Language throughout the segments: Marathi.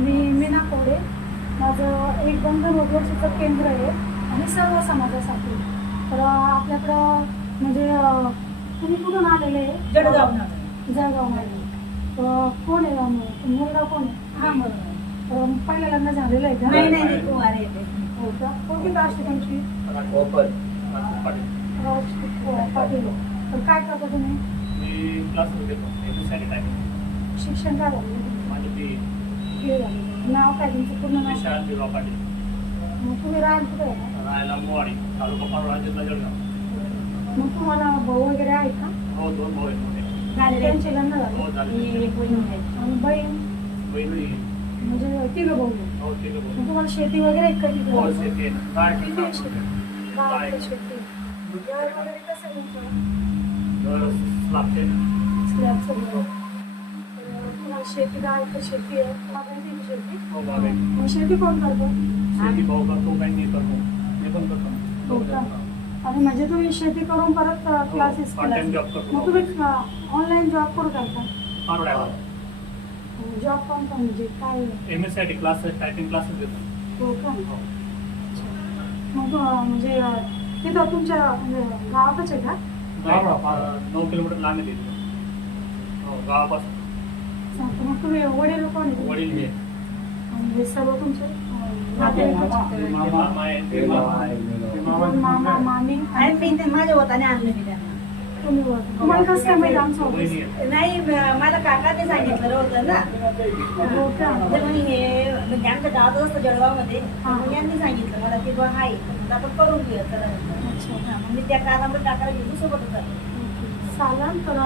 मी मीना कोडे. माझं एक बंधन वगैरेचं केंद्र आहे आणि सर्व समाजासाठी. तर आपल्याकडं म्हणजे तुम्ही कुठून आलेले आहे? जळगाव आले. कोण आहे मुलगा कोण आहे? हां बरोबर. पहिलं लग्न झालेलं आहे का? नाही कुमार येते. हो का? कोणती कास्ट आहे तुमची? पाटील. तर काय करता तुम्ही? मी क्लासमध्ये घेतो एमएसआयटी टायपिंग. शिक्षण काय झालं? माझे बी हे झालं. नाव काय तुमचं पूर्ण नाव? विशाल बिराव पाटील. मग तुम्ही राहायला कुठे आहे? राहायला मोवाडी तालुका पारोळा जिल्हा जळगाव. मग तुम्हाला भाऊ वगैरे आहे का? हो 2 भाऊ आहेत मोठे. त्यांचे लग्न झाले? हो झाले. एक बहीण आहे. आणि बहीण बहिणी म्हणजे तिघं भाऊ. हो तिघं भाऊ. मग तुम्हाला शेती वगैरे आहे का तिथं? हो शेती आहे ना. काय किती आहे शेती? काय? 10 एकर शेती. घर वगैरे कसं आहे तुमचं? घर लागते ना. स्लॅबचं घर. तुम्हाला शेती 10 एकर शेती आहे. बागायती शेती? हो बाबा. मग शेती कोण करतं? शेती भाऊ करतो काही नाही करतो. मी पण करतो. हो का? आणि म्हणजे तुम्ही शेती करून परत क्लासेस पार्ट टाइम जॉब करतो. मग तुम्ही ऑनलाईन जॉब करून करता? पारोळ्यावर जॉब कोणता म्हणजे काय? एमएसआयटी क्लासेस टायपिंग क्लासेस घेतो. हो का? हो. मग म्हणजे तिथं तुमच्या म्हणजे गावातच आहे का? 9 किलोमीटर लांब आहे तिथून. हो गावापासून. मग तुम्ही वडील कोण आहे? वडील हे आणि हे सर्व तुमचे नातेवाईकच? मामा आहे. मामा मामी आणि मी ते माझ्या होताने आणलं मी त्यांना. तुम्ही ओळखता. तुम्हाला कसं काय माहिती आमचं ऑफिस? बहिणी आहेत. नाही मला काकाने सांगितलं होतं ना. हो का? तर मग हे म्हणजे आमच्या गावात असतं जळगावमध्ये. हां. मग यांनी सांगितलं मला की बा आहे तर आपण करून घेऊया तर. अच्छा. हां, मग मी त्या काकाला काकाला घेऊन सोबतच आले. चालेल. तर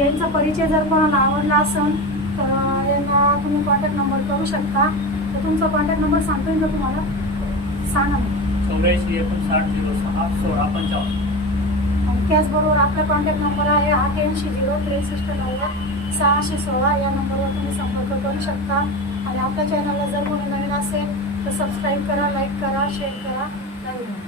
यांचा परिचय जर कोणाला आवडला असेल तर यांना तुम्ही कॉन्टॅक्ट नंबर करू शकता. तर तुमचा कॉन्टॅक्ट नंबर सांगता येईल का तुम्हाला? सांगा ना. 84 59 06 16 55. आणि त्याचबरोबर आपला कॉन्टॅक्ट नंबर आहे 88 063 90 616. या नंबरवर तुम्ही संपर्क करू शकता. आणि आपल्या चॅनलला जर कोणी नवीन असेल तर सबस्क्राईब करा, लाईक करा, शेअर करा. धन्यवाद.